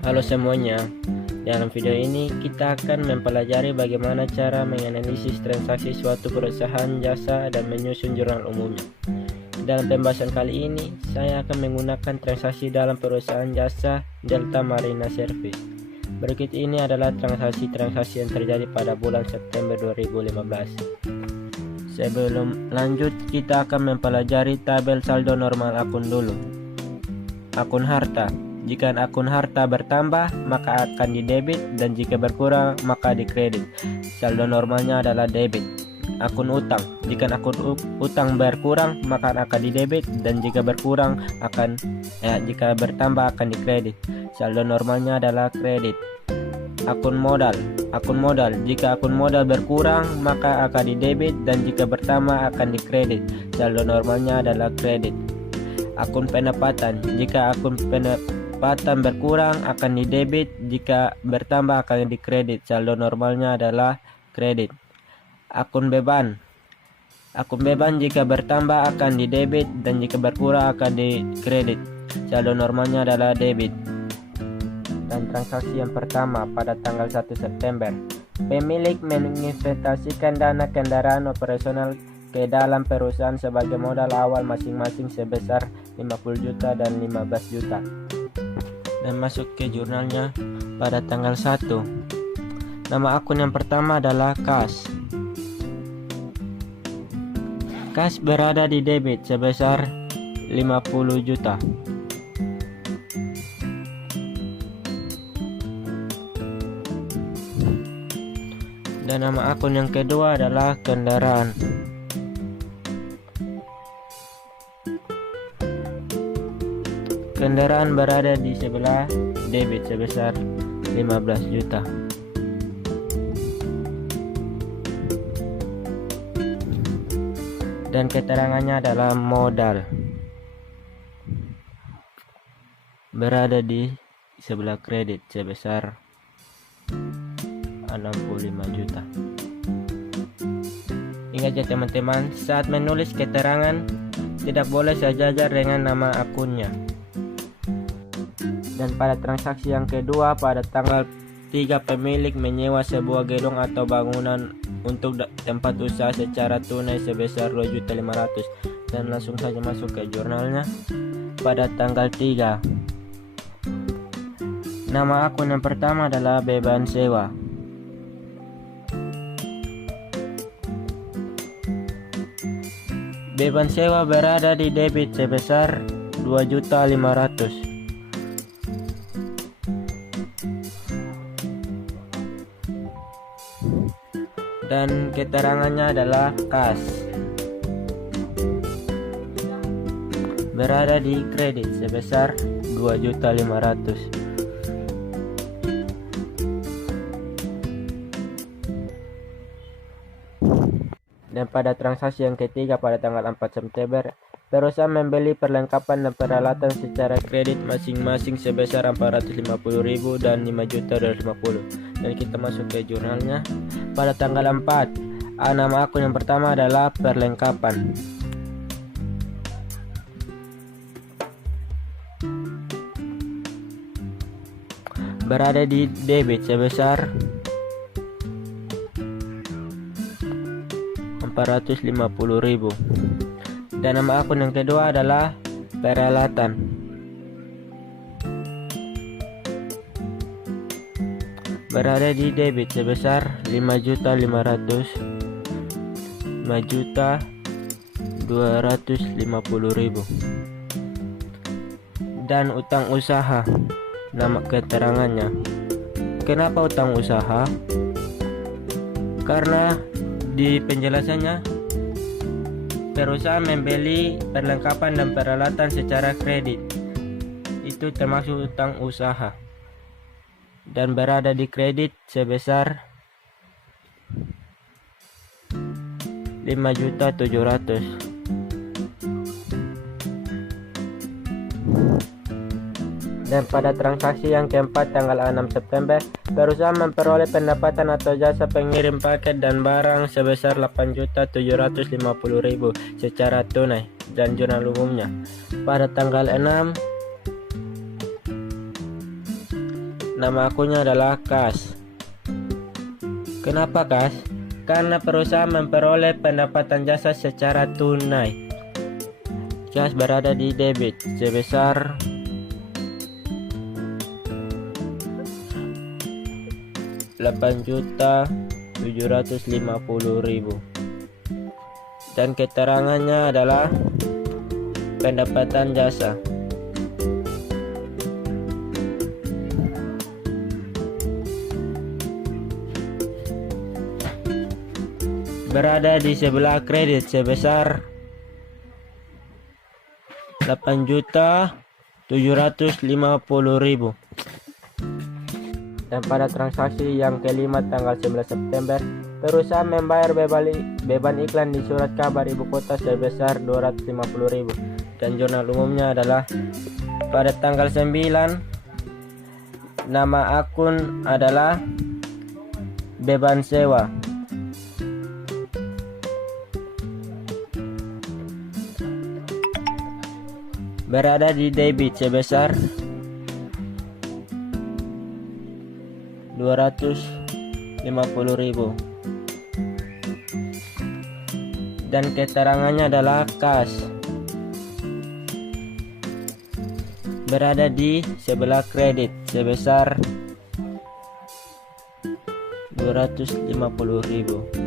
Halo semuanya, dalam video ini kita akan mempelajari bagaimana cara menganalisis transaksi suatu perusahaan jasa dan menyusun jurnal umumnya. Dalam pembahasan kali ini, saya akan menggunakan transaksi dalam perusahaan jasa Delta Marina Service. Berikut ini adalah transaksi-transaksi yang terjadi pada bulan September 2015. Sebelum lanjut, kita akan mempelajari tabel saldo normal akun dulu. Akun harta. Jika akun harta bertambah, maka akan didebit, dan jika berkurang, maka dikredit. Saldo normalnya adalah debit. Akun utang. Jika akun utang berkurang, maka akan didebit, dan jika bertambah akan dikredit. Saldo normalnya adalah kredit. Akun modal. Akun modal. Jika akun modal berkurang, maka akan didebit, dan jika bertambah akan dikredit. Saldo normalnya adalah kredit. Akun pendapatan. Jika akun pendapatan berkurang akan didebit, jika bertambah akan dikredit. Saldo normalnya adalah kredit. Akun beban. Akun beban jika bertambah akan didebit, dan jika berkurang akan dikredit. Saldo normalnya adalah debit. Dan transaksi yang pertama pada tanggal 1 September. Pemilik menginvestasikan dana kendaraan operasional ke dalam perusahaan sebagai modal awal masing-masing sebesar 50 juta dan 15 juta. Dan masuk ke jurnalnya pada tanggal 1. Nama akun yang pertama adalah kas. Kas berada di debit sebesar 50 juta. Dan nama akun yang kedua adalah kendaraan. Kendaraan berada di sebelah debit sebesar 15 juta. Dan keterangannya adalah modal. Berada di sebelah kredit sebesar 65 juta. Ingat ya teman-teman, saat menulis keterangan tidak boleh sejajar dengan nama akunnya. Dan pada transaksi yang kedua pada tanggal 3, pemilik menyewa sebuah gedung atau bangunan untuk tempat usaha secara tunai sebesar 2.500.000. Dan langsung saja masuk ke jurnalnya pada tanggal 3. Nama akun yang pertama adalah beban sewa. Beban sewa berada di debit sebesar 2.500.000. Dan keterangannya adalah kas. Berada di kredit sebesar 2.500.000. Dan pada transaksi yang ketiga pada tanggal 4 September, perusahaan membeli perlengkapan dan peralatan secara kredit masing-masing sebesar 450.000 dan 5.250.000. Dan kita masuk ke jurnalnya pada tanggal 4. Nama akun yang pertama adalah perlengkapan. Berada di debit sebesar 450.000. Dan nama akun yang kedua adalah peralatan. Berada di debit sebesar 5.500.000, 5.250.000. Dan utang usaha. Nama keterangannya. Kenapa utang usaha? Karena di penjelasannya, perusahaan membeli perlengkapan dan peralatan secara kredit. Itu termasuk utang usaha. Dan berada di kredit sebesar 5.700.000. Dan pada transaksi yang keempat tanggal 6 September, perusahaan memperoleh pendapatan atau jasa pengirim paket dan barang sebesar 8.750.000 secara tunai dan jurnal umumnya. Pada tanggal 6 Nama akunnya adalah Kas. Kenapa Kas? Karena perusahaan memperoleh pendapatan jasa secara tunai. Kas berada di debit sebesar 8.750.000 dan keterangannya adalah pendapatan jasa. Berada di sebelah kredit sebesar 8.750.000. Dan pada transaksi yang kelima tanggal 11 September, perusahaan membayar beban iklan di surat kabar ibu kota sebesar 250.000 dan jurnal umumnya adalah pada tanggal 9. Nama akun adalah beban sewa. Berada di debit sebesar 250.000 dan keterangannya adalah Kas. Berada di sebelah kredit sebesar 250.000.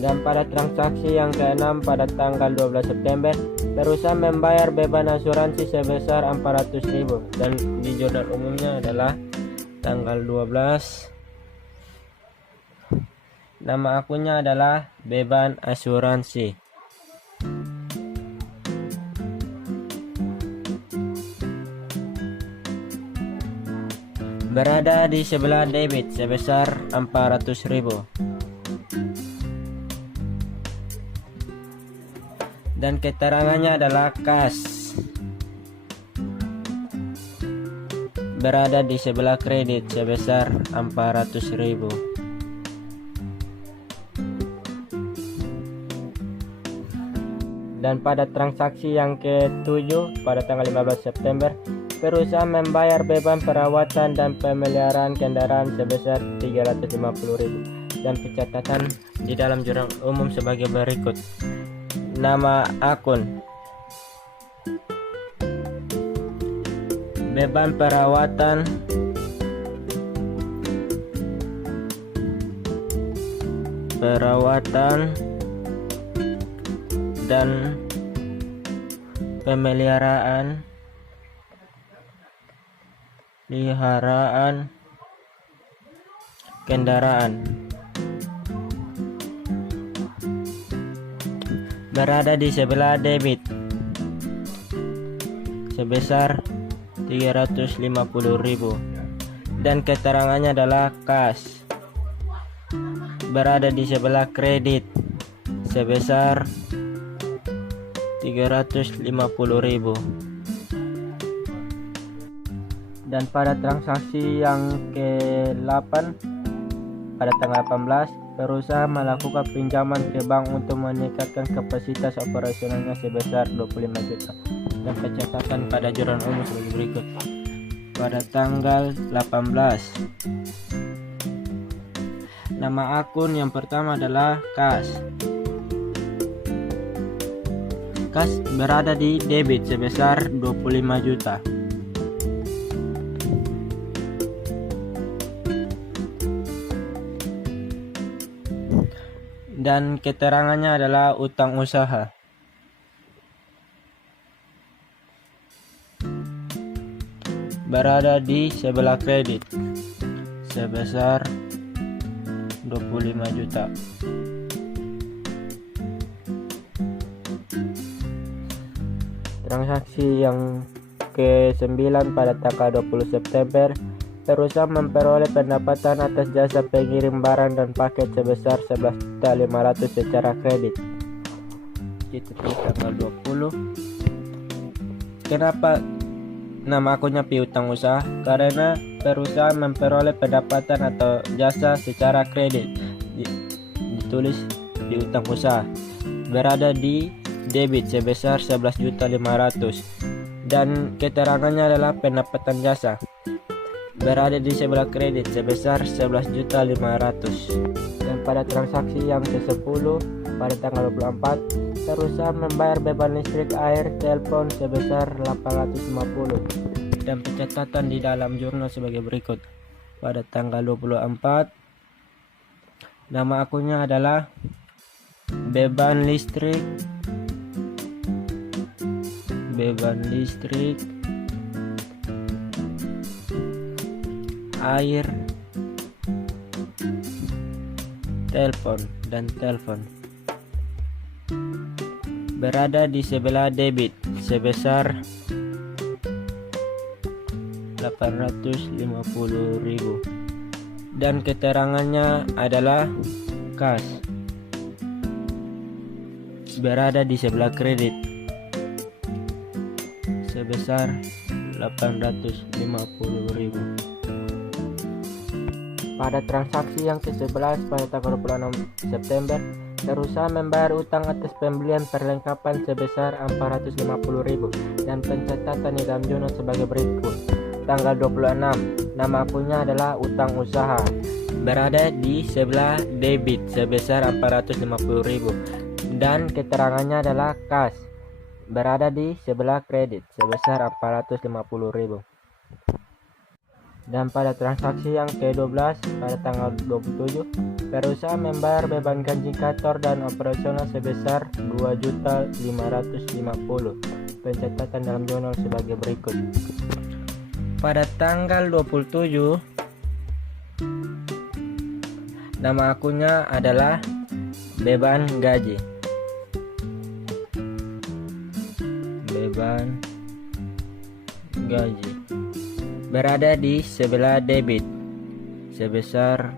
Dan pada transaksi yang keenam pada tanggal 12 September, perusahaan membayar beban asuransi sebesar 400.000 dan di jurnal umumnya adalah tanggal 12. Nama akunnya adalah beban asuransi. Berada di sebelah debit sebesar 400.000. Dan keterangannya adalah Kas. Berada di sebelah kredit sebesar 400.000. Dan pada transaksi yang ke-7 pada tanggal 15 September, perusahaan membayar beban perawatan dan pemeliharaan kendaraan sebesar 350.000 dan pencatatan di dalam jurnal umum sebagai berikut. Nama akun beban perawatan dan pemeliharaan kendaraan. Berada di sebelah debit sebesar 350.000 dan keterangannya adalah Kas. Berada di sebelah kredit sebesar 350.000. Dan pada transaksi yang ke-8 pada tanggal 18, perusahaan melakukan pinjaman ke bank untuk meningkatkan kapasitas operasionalnya sebesar 25 juta dan pencatatan pada jurnal umum sebagai berikut. Pada tanggal 18, nama akun yang pertama adalah Kas. Kas berada di debit sebesar 25 juta. Dan keterangannya adalah utang usaha. Berada di sebelah kredit sebesar 25 juta. Transaksi yang ke-9 pada tanggal 20 September, perusahaan memperoleh pendapatan atas jasa pengirim barang dan paket sebesar 11.500 secara kredit. Kita tulis tanggal 20. Kenapa nama akunnya piutang usaha? Karena perusahaan memperoleh pendapatan atau jasa secara kredit. Ditulis piutang usaha. Berada di debit sebesar 11.500 dan keterangannya adalah pendapatan jasa. berada di sebelah kredit sebesar 11.500.000. Dan pada transaksi yang ke-10 pada tanggal 24, berusaha membayar beban listrik, air, telepon sebesar 850. Dan pencatatan di dalam jurnal sebagai berikut. Pada tanggal 24, nama akunnya adalah beban listrik, air, telepon, dan telepon. Berada di sebelah debit sebesar 850.000 dan keterangannya adalah kas. Berada di sebelah kredit sebesar 850.000. Pada transaksi yang ke-11 pada tanggal 26 September, berusaha membayar utang atas pembelian perlengkapan sebesar 450.000 dan pencatatan di dalam jurnal sebagai berikut. Tanggal 26, nama akunnya adalah utang usaha. Berada di sebelah debit sebesar 450.000 dan keterangannya adalah kas. Berada di sebelah kredit sebesar 450.000. Dan pada transaksi yang ke-12 pada tanggal 27, berusaha membayar beban gaji kantor dan operasional sebesar 2.550.000. Pencatatan dalam jurnal sebagai berikut. Pada tanggal 27, nama akunnya adalah beban gaji. Berada di sebelah debit sebesar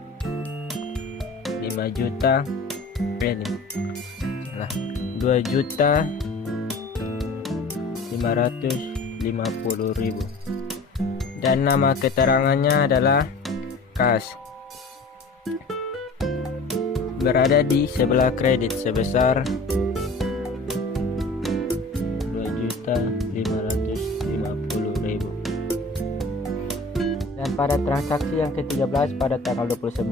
2.550.000 dan nama keterangannya adalah kas. Berada di sebelah kredit sebesar 2.550.000. Dan pada transaksi yang ke-13 pada tanggal 29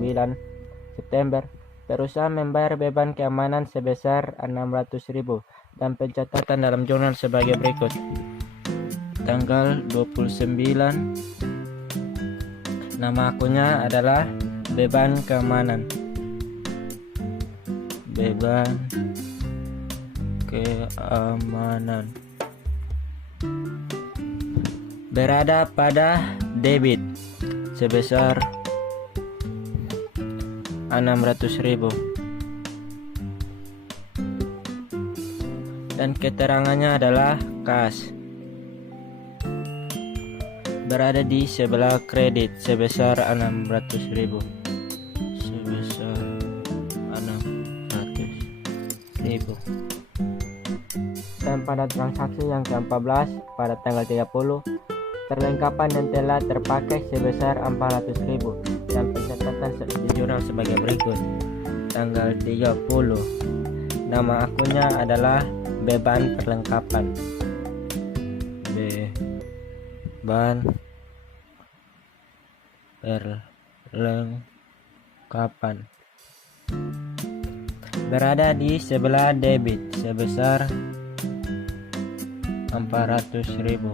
September, berusaha membayar beban keamanan sebesar 600.000 dan pencatatan dalam jurnal sebagai berikut. Tanggal 29, nama akunnya adalah beban keamanan. Berada pada debit sebesar 600.000 dan keterangannya adalah kas. Berada di sebelah kredit sebesar 600.000. Dan pada transaksi yang ke-14 pada tanggal 30, perlengkapan yang telah terpakai sebesar 400.000 dan pencatatan di jurnal sebagai berikut. Tanggal 30, nama akunnya adalah beban perlengkapan. Berada di sebelah debit sebesar 400.000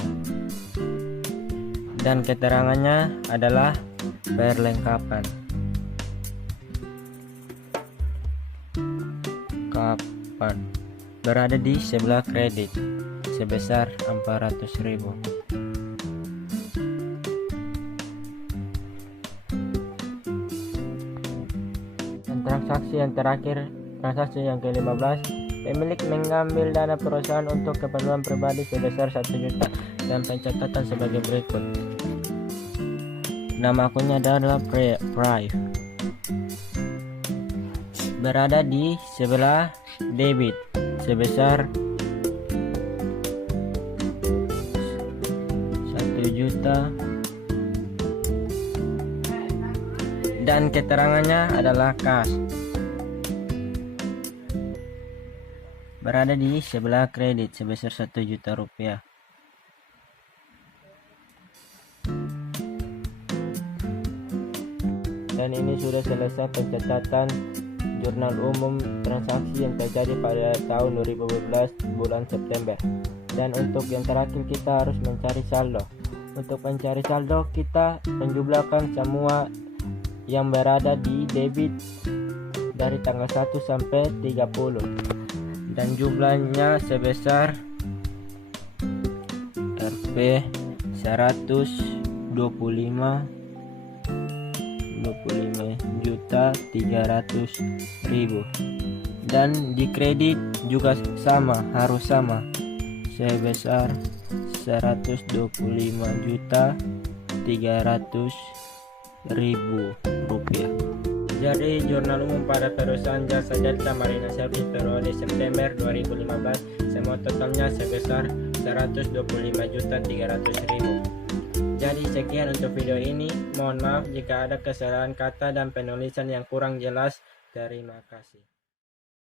dan keterangannya adalah perlengkapan. Berada di sebelah kredit sebesar 400.000. Dan transaksi yang terakhir, transaksi yang ke-15, pemilik mengambil dana perusahaan untuk keperluan pribadi sebesar 1 juta dan pencatatan sebagai berikut. Nama akunnya adalah Prive. Berada di sebelah debit sebesar 1 juta dan keterangannya adalah kas. Berada di sebelah kredit sebesar 1 juta rupiah. Dan ini sudah selesai pencatatan jurnal umum transaksi yang terjadi pada tahun 2012 bulan September. Dan untuk yang terakhir kita harus mencari saldo. Untuk mencari saldo kita menjumlahkan semua yang berada di debit dari tanggal 1 sampai 30 dan jumlahnya sebesar Rp 125.300.000 dan di kredit juga harus sama sebesar Rp125.300.000. Jadi jurnal umum pada perusahaan jasa Delta Marina Service periode September 2015 semua totalnya sebesar Rp125.300.000. Jadi sekian untuk video ini. Mohon maaf jika ada kesalahan kata dan penulisan yang kurang jelas. Terima kasih.